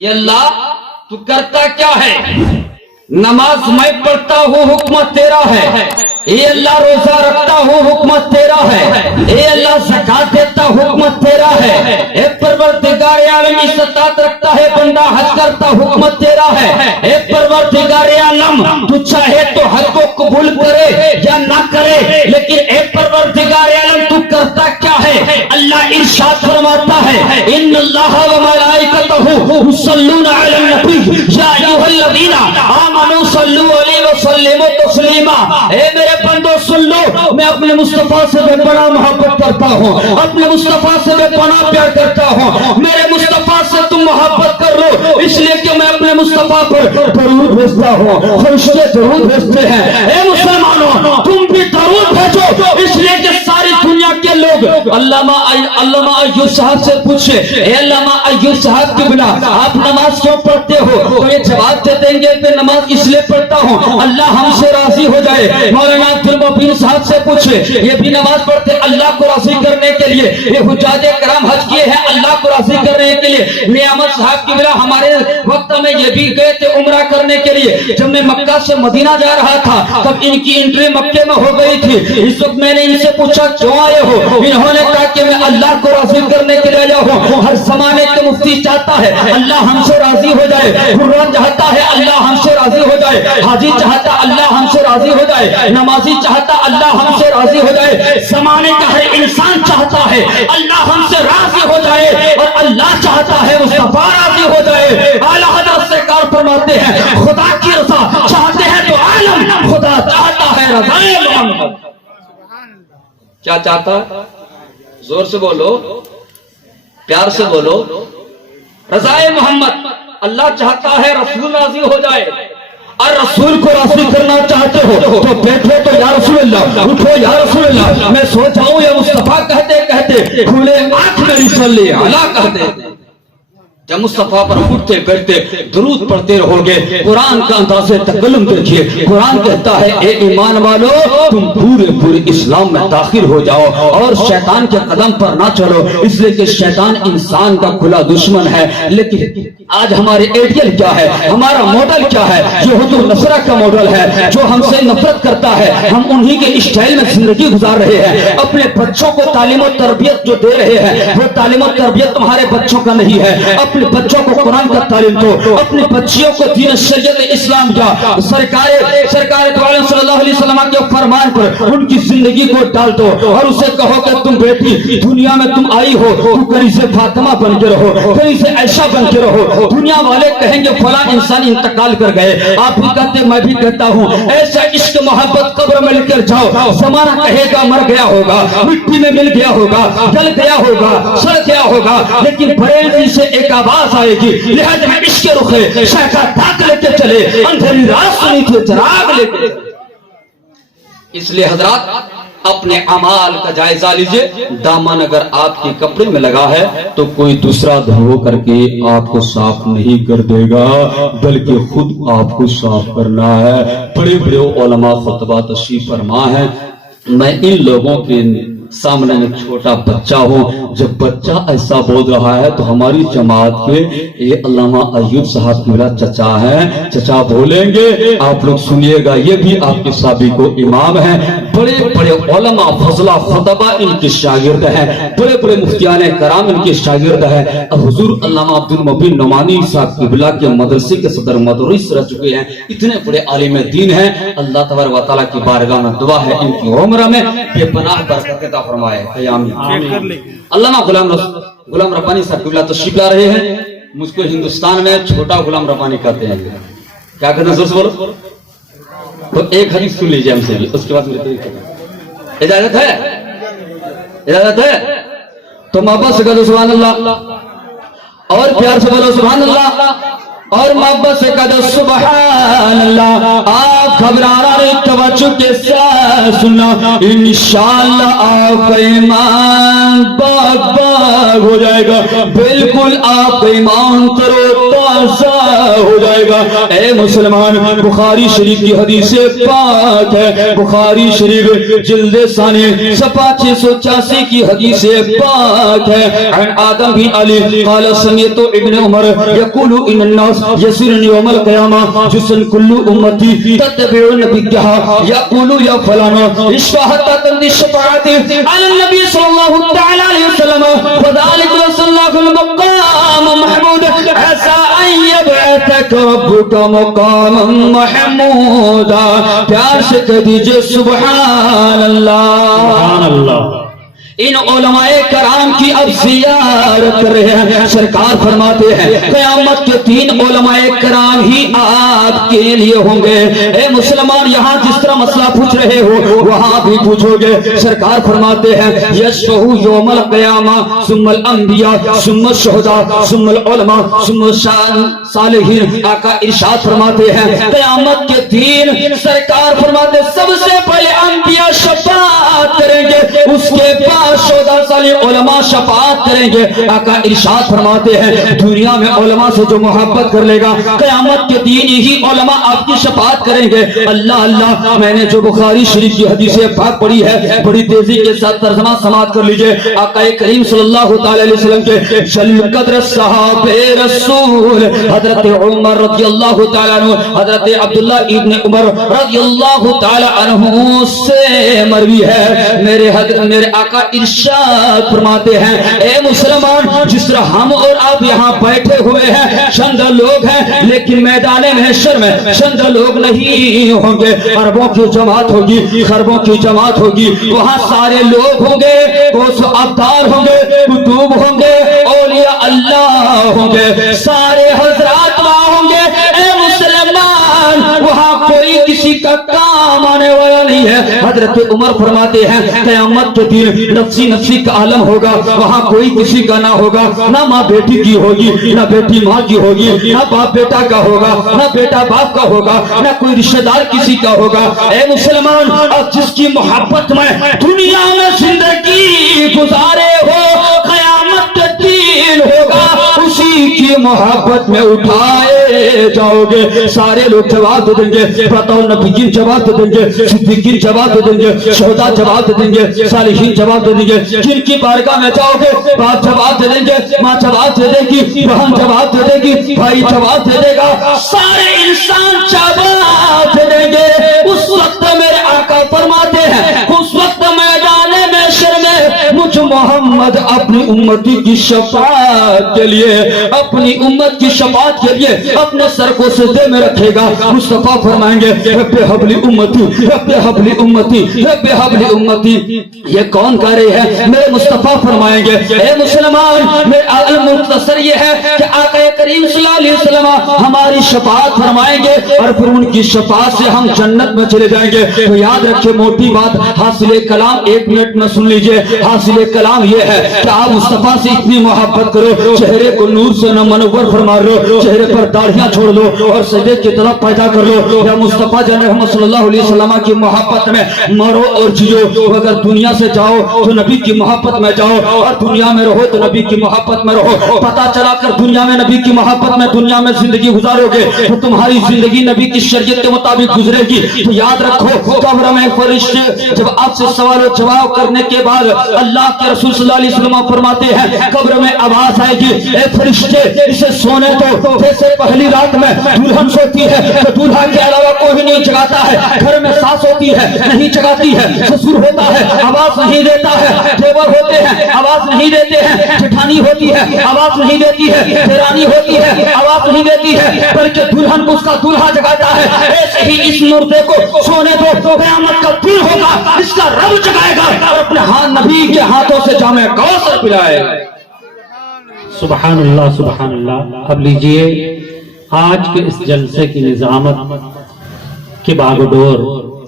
یہ اللہ تو کرتا کیا ہے؟ نماز میں پڑھتا ہوں حکمت تیرا ہے، اے اللہ روزہ رکھتا ہوں حکمت تیرا ہے، اے اللہ زکات دیتا حکمت تیرا ہے، اے پروردگار عالم استطاعت رکھتا ہے بندہ حج کرتا حکمت تیرا ہے، اے پروردگار عالم تو چاہے تو حج کو قبول کرے یا نہ کرے، لیکن اے پروردگار عالم تو کرتا کیا ہے؟ اللہ ارشاد فرماتا ہے ان اللہ و ملائکتہ یصلون علی النبی یا ایھا الذین آمنوا صلوا علیہ وسلم تسلیما۔ اے میرے بندو سن لو، میں اپنے مصطفیٰ سے بے پناہ محبت کرتا ہوں، اپنے مصطفیٰ سے بے پناہ پیار کرتا ہوں، میرے مصطفیٰ سے تم محبت کر لو، اس لیے کہ میں اپنے مصطفیٰ پر درود بھیجتا ہوں، فرشتے درود بھیجتے ہیں۔ اے مسلمانوں تم بھی درود بھیجو، اس لیے کہ ساری دنیا کے لوگ علامہ ایوب صاحب سے پوچھے اے علامہ ایوب صاحب کی بنا آپ نماز کیوں پڑھتے ہو؟ تو یہ جواب دے دیں گے کہ نماز اس لیے پڑھتا ہوں اللہ ہم سے راضی ہو جائے۔ مولانا عبدالمبین صاحب سے پوچھے یہ بھی نماز پڑھتے اللہ کو راضی کرنے کے لیے، یہ حجاج کرام حج کیے ہیں اللہ کو راضی کرنے کے لیے۔ نعمت صاحب کی بنا ہمارے وقت میں یہ بھی گئے تھے عمرہ کرنے کے لیے، جب میں مکہ سے مدینہ جا رہا تھا تب ان کی انٹری مکے میں ہو گئی تھی۔ اس وقت میں نے ان سے پوچھا کیوں آئے ہو؟ انہوں نے کہا کہ میں اللہ کو راضی کرنے کے لیے آیا ہوں۔ ہر زمانے کے مفتی چاہتا ہے اللہ ہم سے راضی ہو جائے، قرآن چاہتا ہے اللہ ہم سے راضی ہو جائے، حاجی چاہتا اللہ ہم سے راضی ہو جائے، نمازی چاہتا اللہ ہم سے راضی ہو جائے، زمانے کا ہر انسان چاہتا ہے اللہ ہم سے راضی ہو جائے، اور اللہ چاہتا ہے مصطفیٰ راضی ہو جائے۔ اعلیٰ حضرت سے کار فرماتے ہیں خدا کی رضا چاہتے ہیں تو عالم، خدا چاہتا ہے رضا محمد۔ کیا چاہتا؟ زور سے بولو، پیار سے بولو، رضا محمد۔ اللہ چاہتا ہے رسول راضی ہو جائے، اور رسول کو راضی کرنا چاہتے ہو تو بیٹھو تو یا رسول اللہ، اٹھو یا رسول اللہ، میں سو جاؤں یا مصطفیٰ کہتے کہتے کھلے آنکھ میری صلی اللہ کہتے۔ جب مصطفیٰ پر اٹھتے بیٹھتے درود پڑھتے رہو گے، قرآن کا انداز تکلم دیکھیے، قرآن کہتا ہے اے ایمان والو تم پورے اسلام میں داخل ہو جاؤ اور شیطان کے قدم پر نہ چلو، اس لیے کہ شیطان انسان کا کھلا دشمن ہے۔ لیکن آج ہمارے ایڈیل کیا ہے، ہمارا ماڈل کیا ہے؟ جو حضور نصرہ کا ماڈل ہے، جو ہم سے نفرت کرتا ہے، ہم انہی کے اسٹائل میں زندگی گزار رہے ہیں۔ اپنے بچوں کو تعلیم و تربیت جو دے رہے ہیں وہ تعلیم و تربیت تمہارے بچوں کا نہیں ہے۔ اپنے بچوں کو قرآن کا تعلیم دو، اپنی بچیوں کو دین شریعت اسلام کا سرکار دو عالم صلی اللہ علیہ وسلم کے فرمان پر ان کی زندگی کو ڈال دو، اور اسے کہو کہ تم بیٹی دنیا میں تم آئی ہو تو کنیز فاطمہ بن کے رہو، کنیز عائشہ بن کے رہو۔ دنیا والے کہیں گے فلاں انسان انتقال کر گئے، آپ بھی کہتے میں بھی کہتا ہوں ایسا عشق محبت قبر میں لے کر جاؤ، زمانہ کہے گا مر گیا ہوگا، مٹی میں مل گیا ہوگا، جل گیا ہوگا، سڑ گیا ہوگا، لیکن بریلی سے ایک آواز آئے گی لہذا میں عشق رخے شیخہ تاک لے کے چلے، اندھیری رات سنی تھی چراغ لے کے۔ اس لیے حضرات اپنے اعمال کا جائزہ لیجئے، دامن اگر آپ کے کپڑے میں لگا ہے تو کوئی دوسرا دھو کر کے آپ کو صاف نہیں کر دے گا، بلکہ خود آپ کو صاف کرنا ہے۔ بڑے بڑے علماء خطبہ تشریف فرما ہے، میں ان لوگوں کے سامنے میں چھوٹا بچہ ہوں، جب بچہ ایسا بول رہا ہے تو ہماری جماعت کے یہ علامہ ایوب صاحب کی بلا چچا ہیں، چچا بولیں گے آپ لوگ سنیے گا، یہ بھی آپ کے سابق و امام ہیں، بڑے بڑے علماء فضلہ خطبہ ان کے شاگرد ہیں، بڑے بڑے مفتیان کرام ان کے شاگرد ہیں۔ حضور علامہ عبدالمبین نعمانی صاحب کی بلا کے مدرسے کے صدر مدرس رہ چکے ہیں، اتنے بڑے عالم دین ہیں۔ اللہ تبارک و تعالیٰ کی بارگاہ میں دعا ہے ان کی عمر میں بے پناہ برکت عطا فرمائے۔ علامہ غلام ربانی صاحب قبلہ تشریف لا رہے ہیں، مجھ کو ہندوستان میں چھوٹا غلام ربانی کہتے ہیں، کیا کہتے ہیں زور سے بولو؟ تو ایک حدیث سن لیجیے ہم سے بھی، اس کے بعد میرے اجازت ہے؟ اجازت ہے تو محبت سے کہو سبحان اللہ، اور پیار سے بولو سبحان اللہ، اور محبت سے کہو سبحان اللہ۔ آپ گھبرانا نہیں، توجہ کے ساتھ سننا، انشاءاللہ آپ کا ایمان باغ باغ ہو جائے گا، بالکل آپ کا ایمان ترو تازہ ہو جائے گا۔ جائے گا۔ اے مسلمان، بخاری شریف کی حدیث پاک ہے، بخاری شریف جلد ثانی صفحہ 686 کی حدیث پاک ہے۔ عن آدم بن علی قال سمعت ابن عمر يقول ان الناس يسيرون يوم القيامة جسن كل امتي تتبع نبيها يقول يا فلان اشفع حتى تمضي الشفاعة على النبي صلى الله تعالى عليه وسلم وذلك رسول الله المقام محمود عسى ان يبعثك ربك مقاما محمودا۔ پیار سے کہہ دیجئے سبحان اللہ۔ ان علماء کرام کی اب زیارت کر رہے ہیں۔ سرکار فرماتے ہیں قیامت کے 3 علماء کرام ہی آپ کے لیے ہوں گے۔ اے مسلمان، یہاں جس طرح مسئلہ پوچھ رہے ہو وہاں بھی پوچھو گے۔ سرکار فرماتے ہیں یشفع یوم القیامہ ثم الانبیاء ثم الشہداء ثم العلماء ثم الصالحین۔ آقا ارشاد فرماتے ہیں قیامت کے 3 سرکار فرماتے سب سے پہلے انبیاء شفاعت کریں گے، اس کے بعد شہداء صالح علماء شفاعت کریں گے۔ آقا ارشاد فرماتے ہیں دنیا میں علماء سے جو محبت کر لے گا قیامت کے دن ہی علماء آپ کی شفاعت کریں گے۔ اللہ اللہ، میں نے جو بخاری شریف کی حدیث پاک پڑھی ہے بڑی تیزی کے ساتھ ترجمہ سماعت کر لیجئے۔ آقا کریم صلی اللہ تعالی علیہ وسلم کے جلیل قدر صحابہ رسول حضرت عمر رضی اللہ تعالی عنہ، حضرت عبداللہ ابن عمر رضی اللہ تعالی عنہ سے مروی ہے، میرے آقا ارشاد فرماتے ہیں اے مسلمان، جس طرح ہم اور آپ یہاں بیٹھے ہوئے ہیں چند لوگ ہیں، لیکن میدان محشر میں چند لوگ نہیں ہوں گے، اربوں کی جماعت ہوگی، خربوں کی جماعت ہوگی۔ وہاں سارے لوگ ہوں گے، کوس ابدال ہوں گے، کتب ہوں گے، اولیاء اللہ ہوں گے، سارے حضرات وہاں ہوں گے۔ اے مسلمان، وہاں کوئی کسی کا کام آنے والا نہیں ہے۔ حضرت عمر فرماتے ہیں قیامت کے دن نفسی نفسی کا عالم ہوگا، وہاں کوئی کسی کا نہ ہوگا، نہ ماں بیٹی کی ہوگی، نہ بیٹی ماں کی ہوگی، نہ باپ بیٹا کا ہوگا، نہ بیٹا باپ کا ہوگا، نہ کوئی رشتہ دار کسی کا ہوگا۔ اے مسلمان، اب جس کی محبت میں دنیا میں زندگی گزارے ہو قیامت کے دن ہوگا اسی کی محبت میں اٹھائے جاؤ گے۔ سارے لوگ جواب دیں گے، بتاؤ نبیین جواب دیں گے، صدیقین جواب دیں گے، شہداء جواب دیں گے، صالحین جواب دیں گے۔ جن کی بارگاہ میں جاؤ گے باپ جواب دے دیں گے، ماں جواب دے دے گی، بہن جواب دے دے گی، بھائی جواب دے دے گا، سارے انسان جواب دے دیں گے۔ اس وقت میرے آقا فرماتے ہیں اس وقت میدان محشر میں مجھ محمد اپنی امتی کی شفاعت کے لیے، اپنی امت کی شفاعت کے لیے اپنے سر کو سجدے میں رکھے گا۔ مصطفیٰ فرمائیں گے رب حبلی امتی، رب حبلی امتی، رب حبلی امتی۔ یہ کون کہہ رہے ہیں؟ میرے مصطفیٰ فرمائیں گے اے مسلمان، میرا مختصر یہ ہے کہ آقا کریم صلی اللہ علیہ وسلم ہماری شفاعت فرمائیں گے اور پھر ان کی شفاعت سے ہم جنت میں چلے جائیں گے۔ تو یاد رکھے موٹی بات، حاصل کلام 1 منٹ میں سن لیجئے۔ حاصل کلام یہ ہے کہ آپ مصطفیٰ سے اتنی محبت کرو، چہرے کو نور سے نہ منور فرما لو، چہرے پر داڑھیاں چھوڑ لو اور سجدے کی طرف پیدا کر لو۔ یا مصطفیٰ جان محمد صلی اللہ علیہ وسلم کی محبت میں مرو اور جیو۔ اگر دنیا سے جاؤ تو نبی کی محبت میں جاؤ، اور دنیا میں رہو تو نبی کی محبت میں رہو۔ پتہ چلا کر دنیا میں نبی کی محبت میں دنیا میں زندگی گزارو گے تو تمہاری زندگی نبی کی شریعت کے مطابق گزرے گی۔ تو یاد رکھو قبر میں فرشتے جب آپ سے سوال و جواب کرنے کے بعد اللہ کے رسول صلی اللہ علیہ وسلم فرماتے ہیں قبر میں آواز آئے گی اے فرشتے اسے سونے دو۔ جیسے پہلی رات میں دلہن سوتی ہے تو دولہا کے علاوہ کوئی نہیں جگاتا ہے، گھر میں ساس ہوتی ہے نہیں جگاتی ہے، سسر ہوتا ہے آواز نہیں دیتا ہے، دیور ہوتے ہیں آواز نہیں دیتے ہیں، جٹھانی ہوتی ہے آواز نہیں دیتی ہے، دیرانی ہوتی ہے آواز نہیں دیتی ہے، بلکہ دلہن اس کا دولہا جگاتا ہے۔ ایسے ہی اس مردے کو سونے دو، قیامت کا دن ہوگا اس کا رب جگائے گا اور اپنے ہاتھ نبی کے ہاتھوں سے جام کوثر پلائے گا۔ سبحان اللہ سبحان اللہ۔ اب لیجئے آج کے اس جلسے کی نظامت کے باغ و ڈور